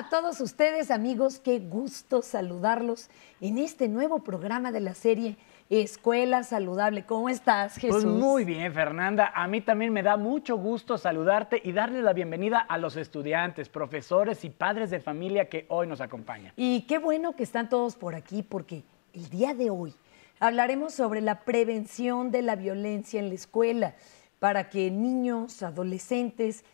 a todos ustedes, amigos, qué gusto saludarlos en este nuevo programa de la serie Escuela Saludable. ¿Cómo estás, Jesús? Pues muy bien, Fernanda. A mí también me da mucho gusto saludarte y darle la bienvenida a los estudiantes, profesores y padres de familia que hoy nos acompañan. Y qué bueno que están todos por aquí porque el día de hoy hablaremos sobre la prevención de la violencia en la escuela para que niños, adolescentes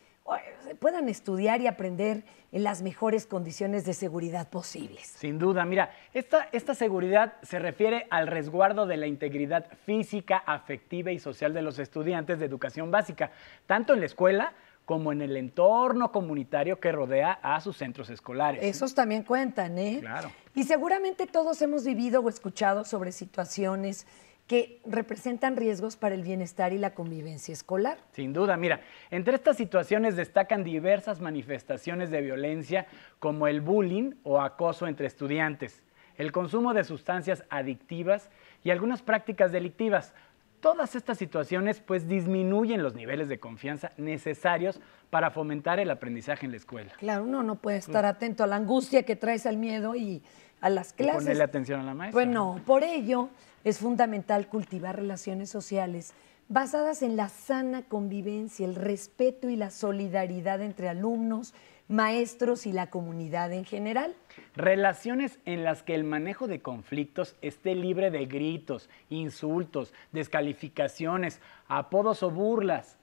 puedan estudiar y aprender en las mejores condiciones de seguridad posibles. Sin duda, mira, esta seguridad se refiere al resguardo de la integridad física, afectiva y social de los estudiantes de educación básica, tanto en la escuela como en el entorno comunitario que rodea a sus centros escolares. Esos también cuentan, ¿eh? Claro. Y seguramente todos hemos vivido o escuchado sobre situaciones que representan riesgos para el bienestar y la convivencia escolar. Sin duda, mira, entre estas situaciones destacan diversas manifestaciones de violencia como el bullying o acoso entre estudiantes, el consumo de sustancias adictivas y algunas prácticas delictivas. Todas estas situaciones pues disminuyen los niveles de confianza necesarios para fomentar el aprendizaje en la escuela. Claro, uno no puede estar atento a la angustia que traes al miedo y a las clases. Y ponerle atención a la maestra. Bueno, por ello es fundamental cultivar relaciones sociales basadas en la sana convivencia, el respeto y la solidaridad entre alumnos, maestros y la comunidad en general. Relaciones en las que el manejo de conflictos esté libre de gritos, insultos, descalificaciones, apodos o burlas,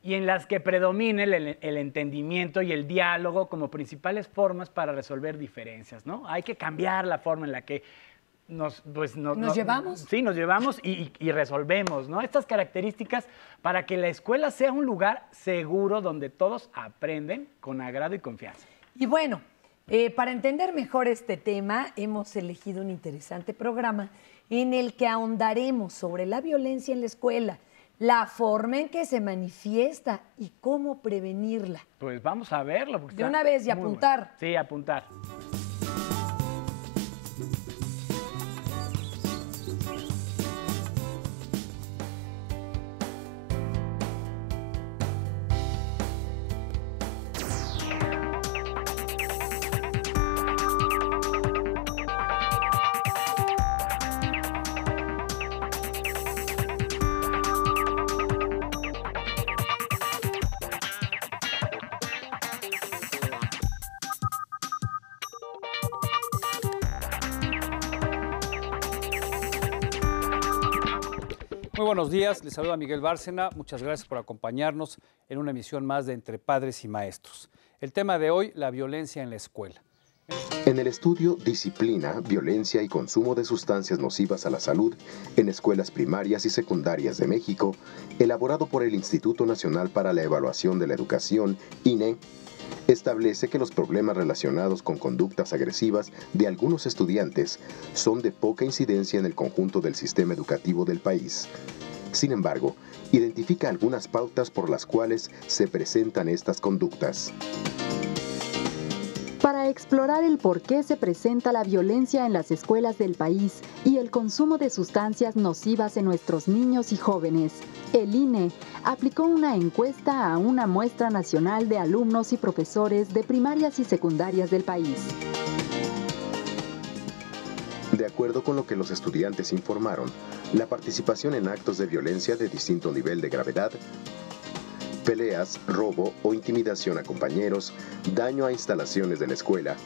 y en las que predomine el entendimiento y el diálogo como principales formas para resolver diferencias, ¿no? Hay que cambiar la forma en la que nos llevamos. Sí, nos llevamos y resolvemos, ¿no? Estas características para que la escuela sea un lugar seguro donde todos aprenden con agrado y confianza. Y bueno, para entender mejor este tema, hemos elegido un interesante programa en el que ahondaremos sobre la violencia en la escuela, la forma en que se manifiesta y cómo prevenirla. Pues vamos a verlo. De una vez y apuntar. Bueno. Sí, apuntar. Muy buenos días, les saluda Miguel Bárcena, muchas gracias por acompañarnos en una emisión más de Entre Padres y Maestros. El tema de hoy, la violencia en la escuela. En el estudio Disciplina, Violencia y Consumo de Sustancias Nocivas a la Salud en Escuelas Primarias y Secundarias de México, elaborado por el Instituto Nacional para la Evaluación de la Educación, INE, establece que los problemas relacionados con conductas agresivas de algunos estudiantes son de poca incidencia en el conjunto del sistema educativo del país. Sin embargo, identifica algunas pautas por las cuales se presentan estas conductas. Para explorar el por qué se presenta la violencia en las escuelas del país y el consumo de sustancias nocivas en nuestros niños y jóvenes, el INE aplicó una encuesta a una muestra nacional de alumnos y profesores de primarias y secundarias del país. De acuerdo con lo que los estudiantes informaron, la participación en actos de violencia de distinto nivel de gravedad, peleas, robo o intimidación a compañeros, daño a instalaciones de la escuela,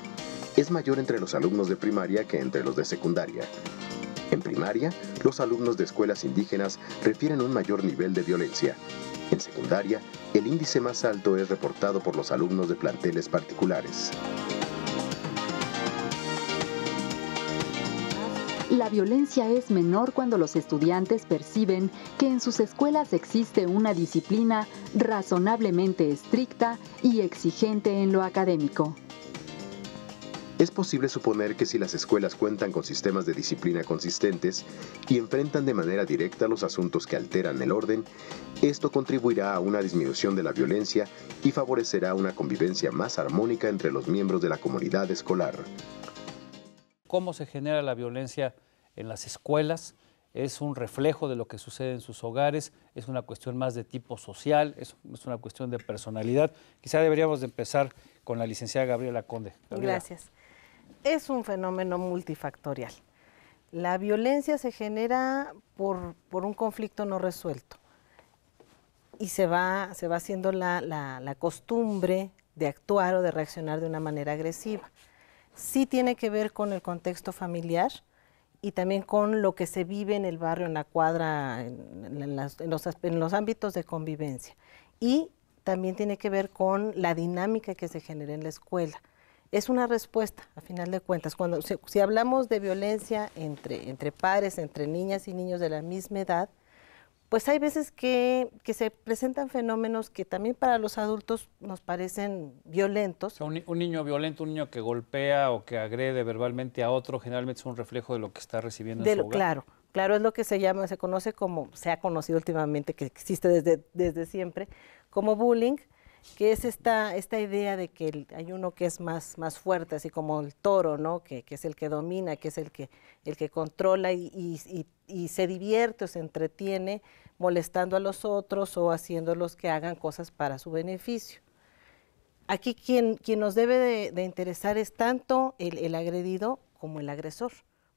es mayor entre los alumnos de primaria que entre los de secundaria. En primaria, los alumnos de escuelas indígenas refieren un mayor nivel de violencia. En secundaria, el índice más alto es reportado por los alumnos de planteles particulares. La violencia es menor cuando los estudiantes perciben que en sus escuelas existe una disciplina razonablemente estricta y exigente en lo académico. Es posible suponer que si las escuelas cuentan con sistemas de disciplina consistentes y enfrentan de manera directa los asuntos que alteran el orden, esto contribuirá a una disminución de la violencia y favorecerá una convivencia más armónica entre los miembros de la comunidad escolar. ¿Cómo se genera la violencia en las escuelas? es un reflejo de lo que sucede en sus hogares, es una cuestión más de tipo social, es una cuestión de personalidad. Quizá deberíamos de empezar con la licenciada Gabriela Conde. Gabriela. Gracias. Es un fenómeno multifactorial. La violencia se genera por un conflicto no resuelto y se va haciendo la costumbre de actuar o de reaccionar de una manera agresiva. Sí tiene que ver con el contexto familiar y también con lo que se vive en el barrio, en la cuadra, en los ámbitos de convivencia. Y también tiene que ver con la dinámica que se genera en la escuela. Es una respuesta, a final de cuentas. Si hablamos de violencia entre padres, entre niñas y niños de la misma edad, pues hay veces que se presentan fenómenos que también para los adultos nos parecen violentos. O sea, un niño violento, un niño que golpea o que agrede verbalmente a otro, generalmente es un reflejo de lo que está recibiendo en su hogar. Claro, es lo que se conoce como, se ha conocido últimamente, que existe desde siempre, como bullying, que es esta idea de que hay uno que es más fuerte, así como el toro, ¿no? Que es el que domina, que es el que controla y se divierte o se entretiene molestando a los otros o haciéndolos que hagan cosas para su beneficio. Aquí quien nos debe de interesar es tanto el agredido como el agresor,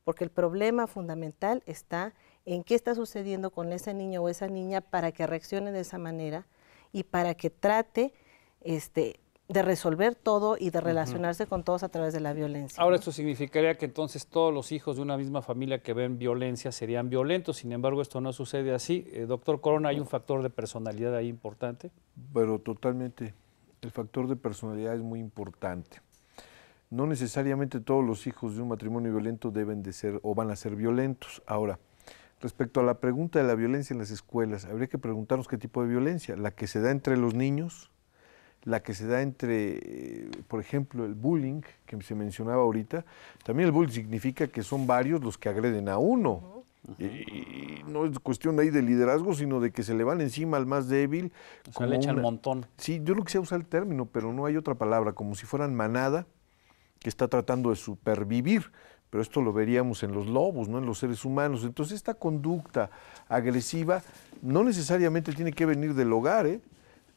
porque el problema fundamental está en qué está sucediendo con ese niño o esa niña para que reaccione de esa manera y para que trate de resolver todo y de relacionarse con todos a través de la violencia. Ahora, ¿no? esto significaría que entonces todos los hijos de una misma familia que ven violencia serían violentos, sin embargo esto no sucede así. Doctor Corona, ¿hay un factor de personalidad ahí importante? Pero totalmente, el factor de personalidad es muy importante. No necesariamente todos los hijos de un matrimonio violento deben de ser o van a ser violentos. Ahora, respecto a la pregunta de la violencia en las escuelas, habría que preguntarnos qué tipo de violencia, la que se da entre los niños, la que se da entre, por ejemplo, el bullying, que se mencionaba ahorita. También el bullying significa que son varios los que agreden a uno. Y no es cuestión ahí de liderazgo, sino de que se le van encima al más débil. O sea, le echan un montón. Sí, yo no quisiera usar el término, pero no hay otra palabra, como si fueran manada que está tratando de supervivir. Pero esto lo veríamos en los lobos, no en los seres humanos. Entonces esta conducta agresiva no necesariamente tiene que venir del hogar, ¿eh?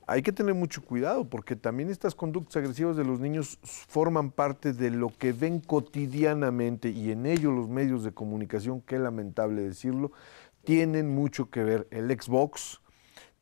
Hay que tener mucho cuidado porque también estas conductas agresivas de los niños forman parte de lo que ven cotidianamente y en ello los medios de comunicación, qué lamentable decirlo, tienen mucho que ver. El Xbox,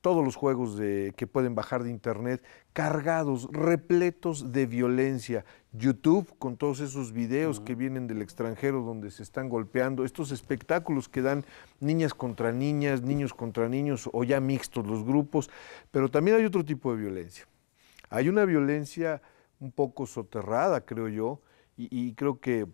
todos los juegos que pueden bajar de internet, cargados, repletos de violencia. YouTube, con todos esos videos que vienen del extranjero donde se están golpeando, estos espectáculos que dan niñas contra niñas, niños contra niños o ya mixtos los grupos, pero también hay otro tipo de violencia. Hay una violencia un poco soterrada, creo yo, y creo que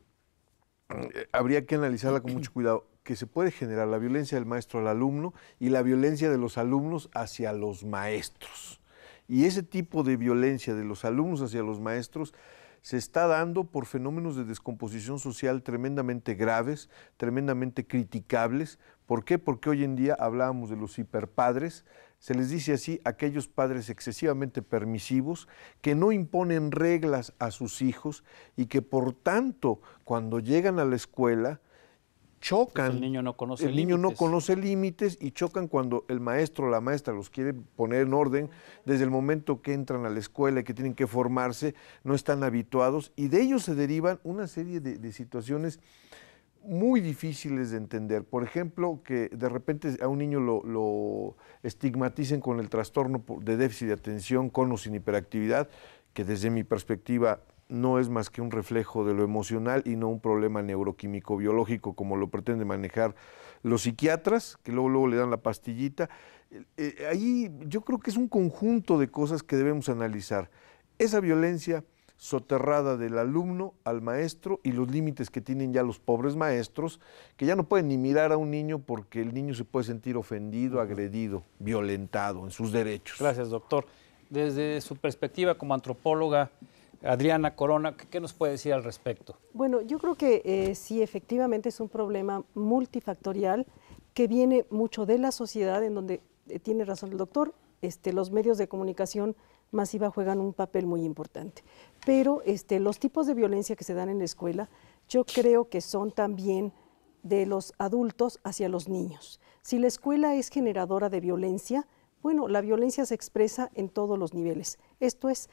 habría que analizarla con mucho cuidado, que se puede generar la violencia del maestro al alumno y la violencia de los alumnos hacia los maestros. Y ese tipo de violencia de los alumnos hacia los maestros se está dando por fenómenos de descomposición social tremendamente graves, tremendamente criticables. ¿Por qué? Porque hoy en día hablábamos de los hiperpadres, se les dice así, aquellos padres excesivamente permisivos que no imponen reglas a sus hijos y que por tanto cuando llegan a la escuela chocan. Pues el niño no conoce límites. El niño no conoce límites y chocan cuando el maestro o la maestra los quiere poner en orden. Desde el momento que entran a la escuela y que tienen que formarse, no están habituados y de ellos se derivan una serie de situaciones muy difíciles de entender. Por ejemplo, que de repente a un niño lo estigmaticen con el trastorno de déficit de atención con o sin hiperactividad, que desde mi perspectiva no es más que un reflejo de lo emocional y no un problema neuroquímico biológico como lo pretenden manejar los psiquiatras, que luego le dan la pastillita. Ahí yo creo que es un conjunto de cosas que debemos analizar. Esa violencia soterrada del alumno al maestro y los límites que tienen ya los pobres maestros, que ya no pueden ni mirar a un niño porque el niño se puede sentir ofendido, agredido, violentado en sus derechos. Gracias, doctor. Desde su perspectiva como antropóloga, Adriana Corona, ¿qué nos puede decir al respecto? Bueno, yo creo que sí, efectivamente es un problema multifactorial que viene mucho de la sociedad, en donde tiene razón el doctor, los medios de comunicación masiva juegan un papel muy importante. Pero los tipos de violencia que se dan en la escuela, yo creo que son también de los adultos hacia los niños. Si la escuela es generadora de violencia, bueno, la violencia se expresa en todos los niveles. Esto es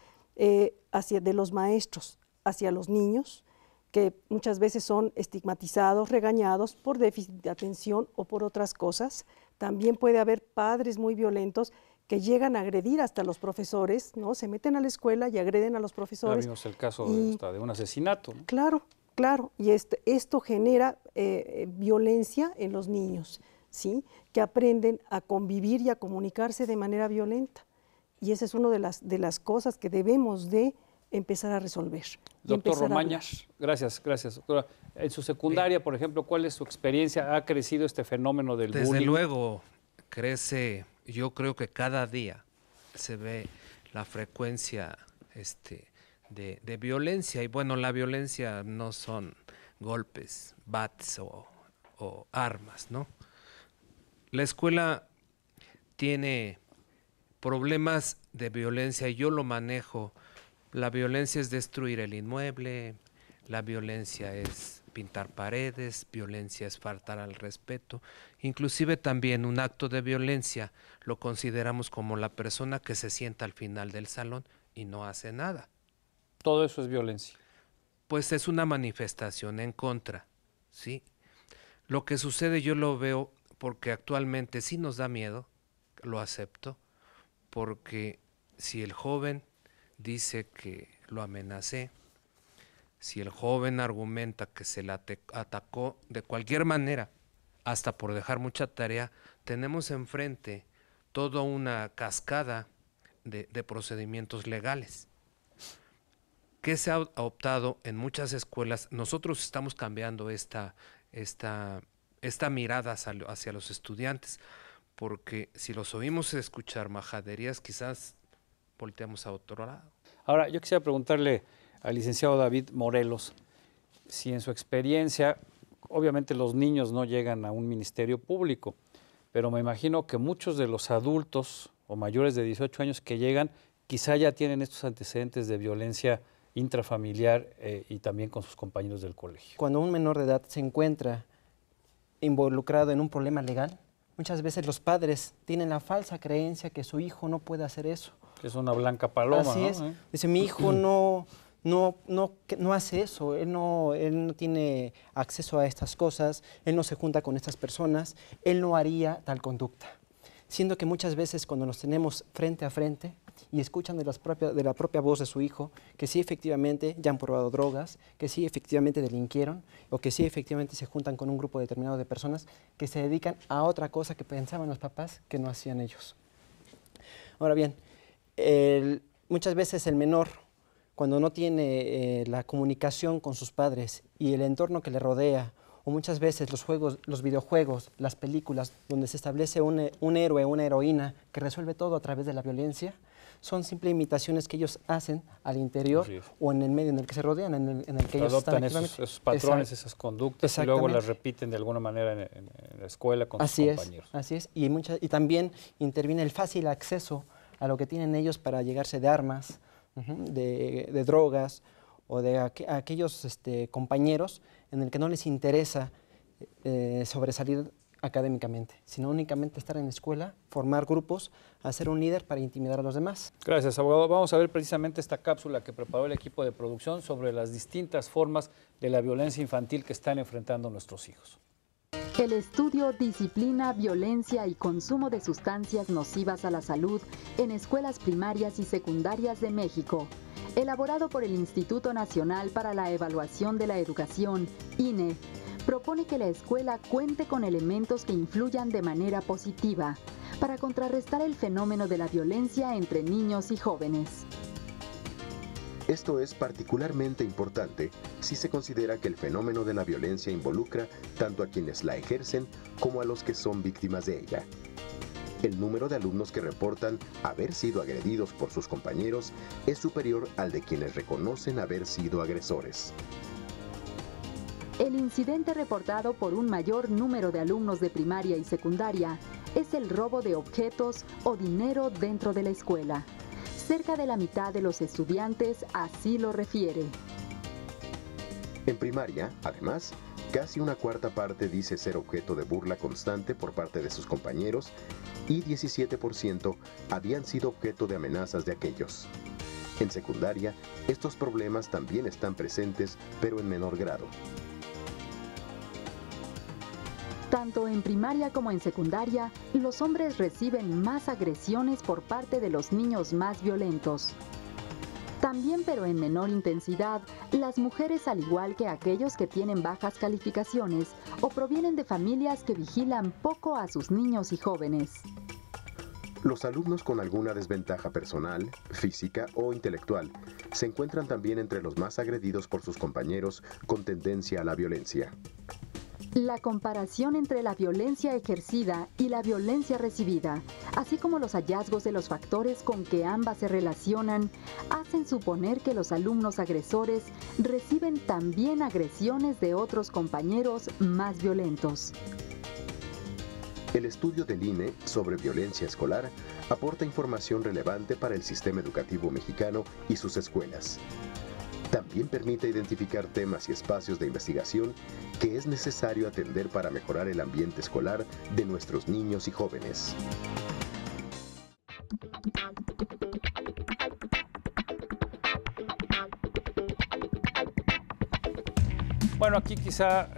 hacia de los maestros hacia los niños, que muchas veces son estigmatizados, regañados por déficit de atención o por otras cosas. También puede haber padres muy violentos que llegan a agredir hasta los profesores, ¿no? Se meten a la escuela y agreden a los profesores. Ya vimos el caso de un asesinato, ¿no? Claro, claro, y esto genera violencia en los niños, ¿sí? Que aprenden a convivir y a comunicarse de manera violenta. Y esa es una de las cosas que debemos de empezar a resolver. Doctor Romaña, gracias, doctora. En su secundaria, por ejemplo, ¿cuál es su experiencia? ¿Ha crecido este fenómeno del bullying? Desde luego crece. Yo creo que cada día se ve la frecuencia de violencia. Y bueno, la violencia no son golpes, bats o armas, ¿no? La escuela tiene problemas de violencia y yo lo manejo. La violencia es destruir el inmueble, la violencia es pintar paredes, violencia es faltar al respeto. Inclusive también un acto de violencia lo consideramos como la persona que se sienta al final del salón y no hace nada. Todo eso es violencia. Pues es una manifestación en contra, ¿sí? Lo que sucede yo lo veo porque actualmente sí nos da miedo, lo acepto, porque si el joven dice que lo amenacé, si el joven argumenta que se le atacó de cualquier manera, hasta por dejar mucha tarea, tenemos enfrente toda una cascada de procedimientos legales. ¿Qué se ha optado en muchas escuelas? Nosotros estamos cambiando esta mirada hacia los estudiantes, porque si los oímos escuchar majaderías, quizás volteamos a otro lado. Ahora, yo quisiera preguntarle al licenciado David Morelos si en su experiencia, obviamente los niños no llegan a un ministerio público, pero me imagino que muchos de los adultos o mayores de 18 años que llegan quizá ya tienen estos antecedentes de violencia intrafamiliar y también con sus compañeros del colegio. Cuando un menor de edad se encuentra involucrado en un problema legal, muchas veces los padres tienen la falsa creencia que su hijo no puede hacer eso. Que es una blanca paloma, Así ¿no? es. Dice, mi hijo no hace eso, él no tiene acceso a estas cosas, él no se junta con estas personas, él no haría tal conducta. Siendo que muchas veces cuando nos tenemos frente a frente y escuchan de la propia voz de su hijo que sí efectivamente ya han probado drogas, que sí efectivamente delinquieron o que sí efectivamente se juntan con un grupo determinado de personas que se dedican a otra cosa que pensaban los papás que no hacían ellos. Ahora bien, muchas veces el menor, cuando no tiene la comunicación con sus padres y el entorno que le rodea, o muchas veces los videojuegos, las películas, donde se establece un héroe, una heroína que resuelve todo a través de la violencia, son simples imitaciones que ellos hacen al interior o en el medio en el que se rodean, en el que ellos adoptan están esos patrones, esas conductas y luego las repiten de alguna manera en la escuela con sus compañeros. Así es, y también interviene el fácil acceso a lo que tienen ellos para llegarse de armas, de drogas o de aquellos compañeros en el que no les interesa sobresalir académicamente, sino únicamente estar en la escuela, formar grupos, hacer un líder para intimidar a los demás. Gracias, abogado. Vamos a ver precisamente esta cápsula que preparó el equipo de producción sobre las distintas formas de la violencia infantil que están enfrentando nuestros hijos. El estudio Disciplina, Violencia y Consumo de Sustancias Nocivas a la Salud en Escuelas Primarias y Secundarias de México, elaborado por el Instituto Nacional para la Evaluación de la Educación, INE, propone que la escuela cuente con elementos que influyan de manera positiva para contrarrestar el fenómeno de la violencia entre niños y jóvenes. Esto es particularmente importante si se considera que el fenómeno de la violencia involucra tanto a quienes la ejercen como a los que son víctimas de ella. El número de alumnos que reportan haber sido agredidos por sus compañeros es superior al de quienes reconocen haber sido agresores. El incidente reportado por un mayor número de alumnos de primaria y secundaria es el robo de objetos o dinero dentro de la escuela. Cerca de la mitad de los estudiantes así lo refiere. En primaria, además, casi una cuarta parte dice ser objeto de burla constante por parte de sus compañeros y 17% habían sido objeto de amenazas de aquellos. En secundaria, estos problemas también están presentes, pero en menor grado. Tanto en primaria como en secundaria, los hombres reciben más agresiones por parte de los niños más violentos. También, pero en menor intensidad, las mujeres, al igual que aquellos que tienen bajas calificaciones o provienen de familias que vigilan poco a sus niños y jóvenes. Los alumnos con alguna desventaja personal, física o intelectual se encuentran también entre los más agredidos por sus compañeros con tendencia a la violencia. La comparación entre la violencia ejercida y la violencia recibida, así como los hallazgos de los factores con que ambas se relacionan, hacen suponer que los alumnos agresores reciben también agresiones de otros compañeros más violentos. El estudio del INE sobre violencia escolar aporta información relevante para el sistema educativo mexicano y sus escuelas. También permite identificar temas y espacios de investigación que es necesario atender para mejorar el ambiente escolar de nuestros niños y jóvenes. Bueno, aquí quizá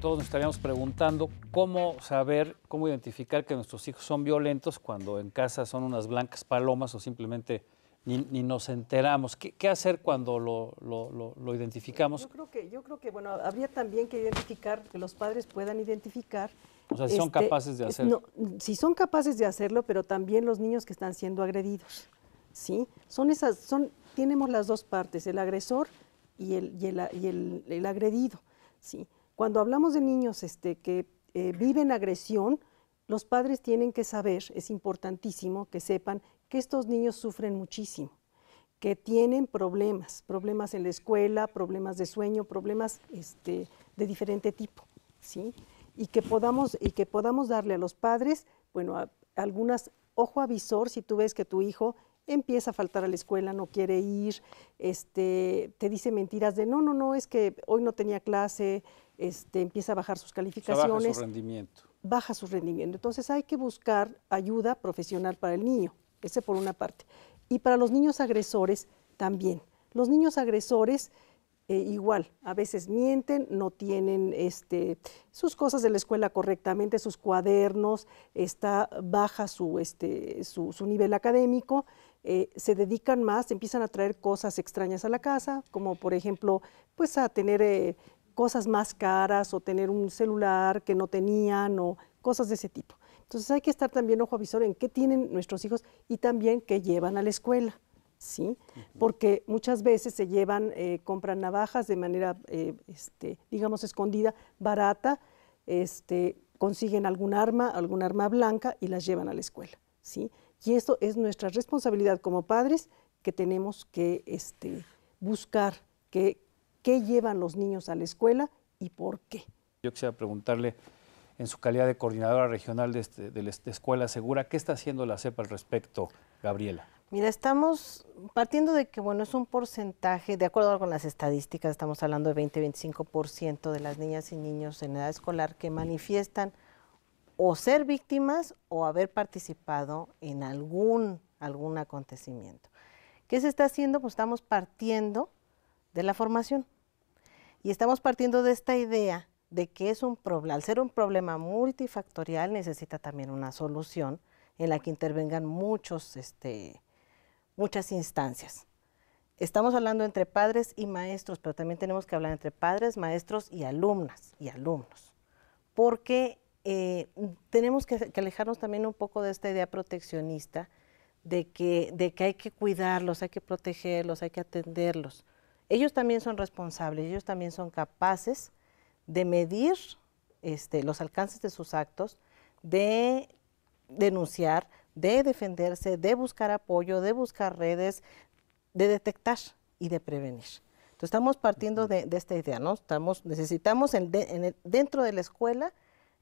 todos nos estaríamos preguntando cómo saber, cómo identificar que nuestros hijos son violentos cuando en casa son unas blancas palomas o simplemente ni nos enteramos. ¿Qué hacer cuando lo identificamos? Yo creo que, bueno, habría también que identificar, que los padres puedan identificar. O sea, si son capaces de hacerlo. No, si son capaces de hacerlo, pero también los niños que están siendo agredidos, ¿sí? Tenemos las dos partes, el agresor y el agredido, ¿sí? Cuando hablamos de niños que viven agresión, los padres tienen que saber, es importantísimo que sepan que estos niños sufren muchísimo, que tienen problemas en la escuela, problemas de sueño, problemas de diferente tipo, ¿sí? Y que podamos darle a los padres, bueno, ojo avisor, si tú ves que tu hijo empieza a faltar a la escuela, no quiere ir, te dice mentiras de no, es que hoy no tenía clase, empieza a bajar sus calificaciones. O sea, baja su rendimiento. Baja su rendimiento. Entonces hay que buscar ayuda profesional para el niño, ese por una parte. Y para los niños agresores también. Los niños agresores igual, a veces mienten, no tienen sus cosas de la escuela correctamente, sus cuadernos, baja su nivel académico, se dedican más, empiezan a traer cosas extrañas a la casa, como por ejemplo, pues a tener cosas más caras o tener un celular que no tenían o cosas de ese tipo. Entonces hay que estar también ojo avisor en qué tienen nuestros hijos y también qué llevan a la escuela, ¿sí? Porque muchas veces se llevan, compran navajas de manera, digamos, escondida, barata, consiguen algún arma blanca y las llevan a la escuela, ¿sí? Y esto es nuestra responsabilidad como padres, que tenemos que buscar qué llevan los niños a la escuela y por qué. Yo quisiera preguntarle, en su calidad de coordinadora regional de Escuela Segura, ¿qué está haciendo la SEP al respecto, Gabriela? Mira, estamos partiendo de que, bueno, es un porcentaje, de acuerdo con las estadísticas, estamos hablando de 20-25% de las niñas y niños en edad escolar que manifiestan o ser víctimas o haber participado en algún acontecimiento. ¿Qué se está haciendo? Pues estamos partiendo de la formación y estamos partiendo de esta idea de que es un problema, al ser un problema multifactorial, necesita también una solución en la que intervengan muchas instancias. Estamos hablando entre padres y maestros, pero también tenemos que hablar entre padres, maestros y alumnas y alumnos, porque tenemos que alejarnos también un poco de esta idea proteccionista de que hay que cuidarlos, hay que protegerlos, hay que atenderlos. Ellos también son responsables, ellos también son capaces de medir los alcances de sus actos, de denunciar, de defenderse, de buscar apoyo, de buscar redes, de detectar y de prevenir. Entonces estamos partiendo de esta idea, ¿no? Necesitamos dentro de la escuela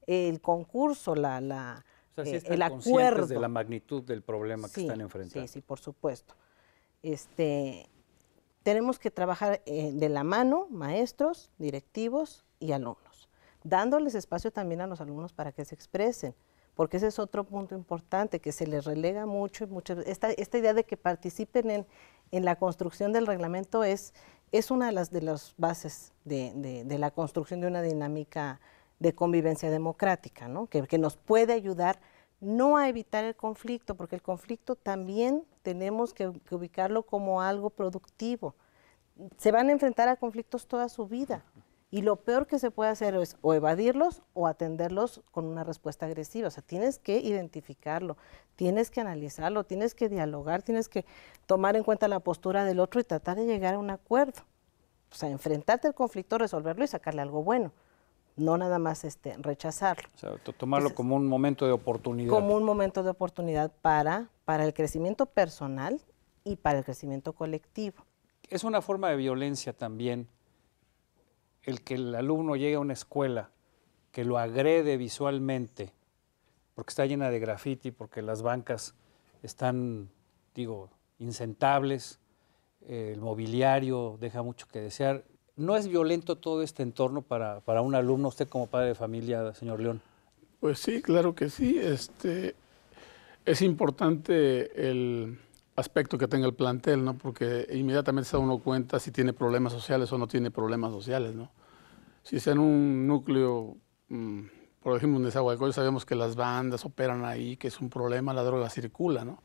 el concurso, O sea, sí están el conscientes acuerdo. de la magnitud del problema que están enfrentando. Sí, por supuesto. tenemos que trabajar de la mano, maestros, directivos y alumnos, dándoles espacio también a los alumnos para que se expresen, porque ese es otro punto importante, que se les relega mucho, esta idea de que participen en la construcción del reglamento es una de las bases de la construcción de una dinámica de convivencia democrática, ¿no? Que nos puede ayudar no a evitar el conflicto, porque el conflicto también tenemos que ubicarlo como algo productivo. Se van a enfrentar a conflictos toda su vida y lo peor que se puede hacer es o evadirlos o atenderlos con una respuesta agresiva. O sea, tienes que identificarlo, tienes que analizarlo, tienes que dialogar, tienes que tomar en cuenta la postura del otro y tratar de llegar a un acuerdo. O sea, enfrentarte al conflicto, resolverlo y sacarle algo bueno. No nada más rechazarlo. O sea, tomarlo entonces, como un momento de oportunidad. Como un momento de oportunidad para el crecimiento personal y para el crecimiento colectivo. Es una forma de violencia también el que el alumno llegue a una escuela que lo agrede visualmente, porque está llena de grafiti, porque las bancas están, digo, insentables, el mobiliario deja mucho que desear. ¿No es violento todo este entorno para un alumno, usted como padre de familia, señor León? Pues sí, claro que sí. Es importante el aspecto que tenga el plantel, ¿no? Porque inmediatamente se da uno cuenta si tiene problemas sociales o no tiene problemas sociales, ¿no? Si está en un núcleo, por ejemplo, en Nezahualcóyotl, sabemos que las bandas operan ahí, que es un problema, la droga circula, ¿no?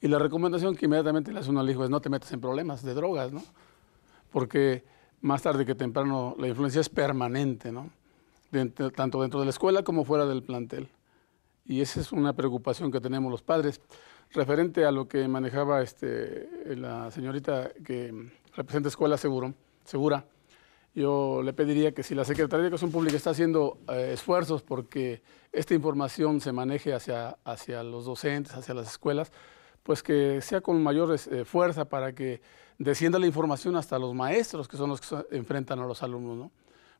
Y la recomendación que inmediatamente le hace uno al hijo es no te metas en problemas de drogas, ¿no? Porque más tarde que temprano la influencia es permanente, ¿no? Tanto dentro de la escuela como fuera del plantel. Y esa es una preocupación que tenemos los padres. Referente a lo que manejaba la señorita que representa Escuela Segura, yo le pediría que si la Secretaría de Educación Pública está haciendo esfuerzos porque esta información se maneje hacia los docentes, hacia las escuelas, pues que sea con mayor fuerza para que descienda la información hasta los maestros, que son los que enfrentan a los alumnos, ¿no?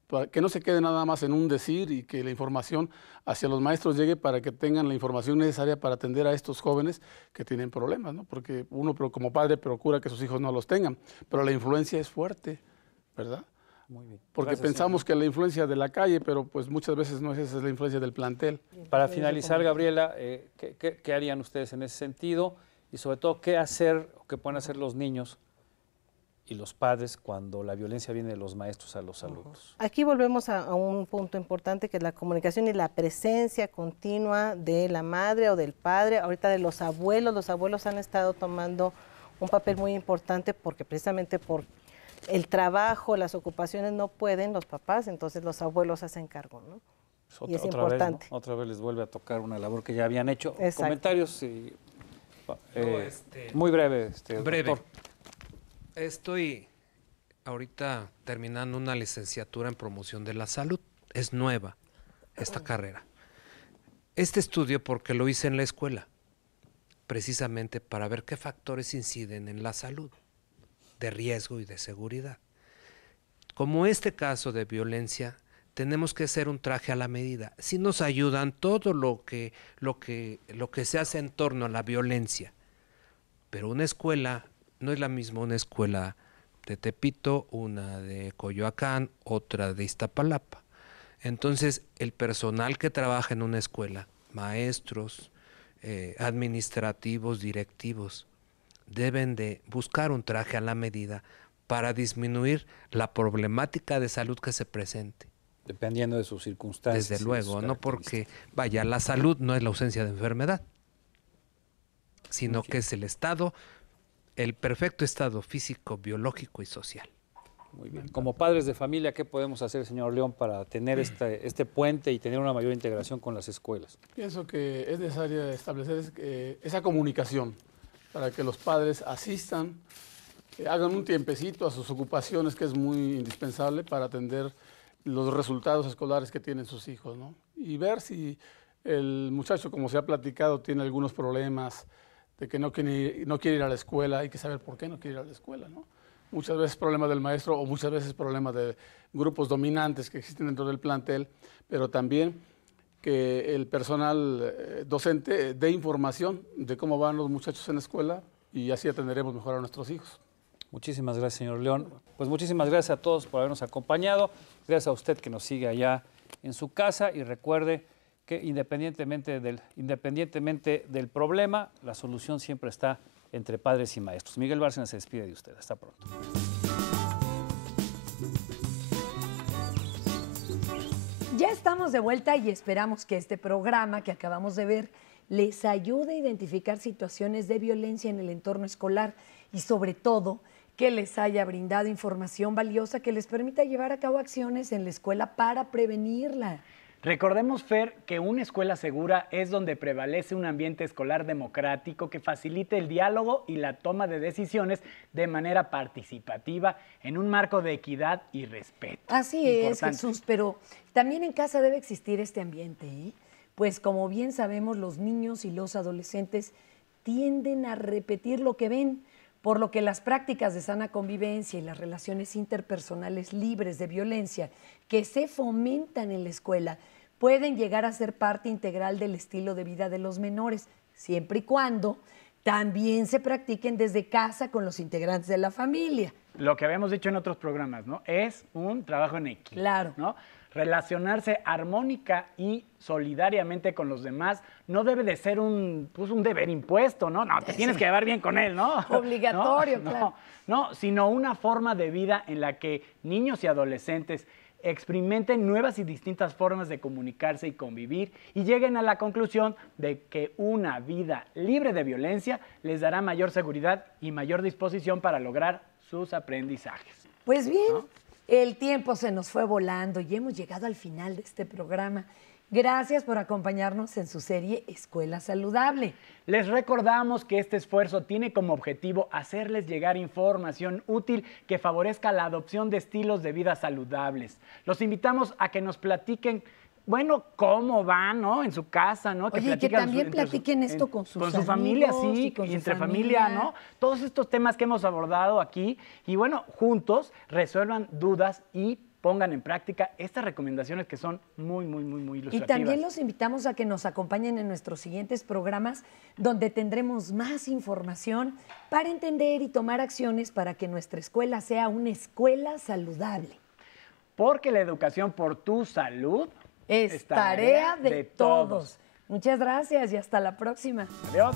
Para que no se quede nada más en un decir y que la información hacia los maestros llegue para que tengan la información necesaria para atender a estos jóvenes que tienen problemas, ¿no? Porque uno como padre procura que sus hijos no los tengan, pero la influencia es fuerte, ¿verdad? Muy bien. Porque Gracias, pensamos señor. que la influencia de la calle, pero pues muchas veces no es esa, es la influencia del plantel. Para finalizar, Gabriela, ¿qué harían ustedes en ese sentido? Y sobre todo, ¿qué hacer o qué pueden hacer los niños y los padres cuando la violencia viene de los maestros a los alumnos? Aquí volvemos a un punto importante, que es la comunicación y la presencia continua de la madre o del padre, ahorita de los abuelos. Los abuelos han estado tomando un papel muy importante porque precisamente por el trabajo, las ocupaciones no pueden los papás, entonces los abuelos hacen cargo, ¿no? Pues y es otra importante. Vez, ¿no? Otra vez les vuelve a tocar una labor que ya habían hecho. Exacto. Comentarios muy breve, breve. Doctor. Estoy ahorita terminando una licenciatura en promoción de la salud. Es nueva esta carrera. Este estudio, porque lo hice en la escuela, precisamente para ver qué factores inciden en la salud, de riesgo y de seguridad. Como este caso de violencia, tenemos que hacer un traje a la medida. Si nos ayudan todo lo que se hace en torno a la violencia, pero una escuela no es la misma una escuela de Tepito, una de Coyoacán, otra de Iztapalapa. Entonces, el personal que trabaja en una escuela, maestros, administrativos, directivos, deben de buscar un traje a la medida para disminuir la problemática de salud que se presente. Dependiendo de sus circunstancias. Desde luego, no porque, vaya, la salud no es la ausencia de enfermedad, sino que es el estado, el perfecto estado físico, biológico y social. Muy bien. Como padres de familia, ¿qué podemos hacer, señor León, para tener este puente y tener una mayor integración con las escuelas? Pienso que es necesario establecer esa comunicación para que los padres asistan, hagan un tiempecito a sus ocupaciones, que es muy indispensable para atender los resultados escolares que tienen sus hijos, ¿no? Y ver si el muchacho, como se ha platicado, tiene algunos problemas de que no quiere ir a la escuela. Hay que saber por qué no quiere ir a la escuela, ¿no? Muchas veces problema del maestro o muchas veces problema de grupos dominantes que existen dentro del plantel, pero también que el personal docente dé información de cómo van los muchachos en la escuela y así atenderemos mejor a nuestros hijos. Muchísimas gracias, señor León. Pues muchísimas gracias a todos por habernos acompañado. Gracias a usted que nos sigue allá en su casa y recuerde que independientemente del problema, la solución siempre está entre padres y maestros. Miguel Bárcena se despide de usted. Hasta pronto. Ya estamos de vuelta y esperamos que este programa que acabamos de ver les ayude a identificar situaciones de violencia en el entorno escolar y sobre todo que les haya brindado información valiosa que les permita llevar a cabo acciones en la escuela para prevenirla. Recordemos, Fer, que una escuela segura es donde prevalece un ambiente escolar democrático que facilite el diálogo y la toma de decisiones de manera participativa en un marco de equidad y respeto. Así es, Jesús, pero también en casa debe existir este ambiente, ¿eh? Pues como bien sabemos, los niños y los adolescentes tienden a repetir lo que ven, por lo que las prácticas de sana convivencia y las relaciones interpersonales libres de violencia que se fomentan en la escuela pueden llegar a ser parte integral del estilo de vida de los menores, siempre y cuando también se practiquen desde casa con los integrantes de la familia. Lo que habíamos dicho en otros programas, ¿no? Es un trabajo en equipo. Claro. ¿No? Relacionarse armónica y solidariamente con los demás no debe de ser un deber impuesto, ¿no? No, te tienes que llevar bien con él, ¿no? Obligatorio, claro. No, sino una forma de vida en la que niños y adolescentes experimenten nuevas y distintas formas de comunicarse y convivir y lleguen a la conclusión de que una vida libre de violencia les dará mayor seguridad y mayor disposición para lograr sus aprendizajes. Pues bien, ¿no? El tiempo se nos fue volando y hemos llegado al final de este programa. Gracias por acompañarnos en su serie Escuela Saludable. Les recordamos que este esfuerzo tiene como objetivo hacerles llegar información útil que favorezca la adopción de estilos de vida saludables. Los invitamos a que nos platiquen, bueno, cómo van, ¿no? En su casa, ¿no? Oye, que también platiquen esto con sus amigos. Con su familia, sí, y entre familia, ¿no? Todos estos temas que hemos abordado aquí y, bueno, juntos resuelvan dudas y pongan en práctica estas recomendaciones que son muy ilustrativas. Y también los invitamos a que nos acompañen en nuestros siguientes programas donde tendremos más información para entender y tomar acciones para que nuestra escuela sea una escuela saludable. Porque la educación por tu salud es tarea de todos. Muchas gracias y hasta la próxima. Adiós.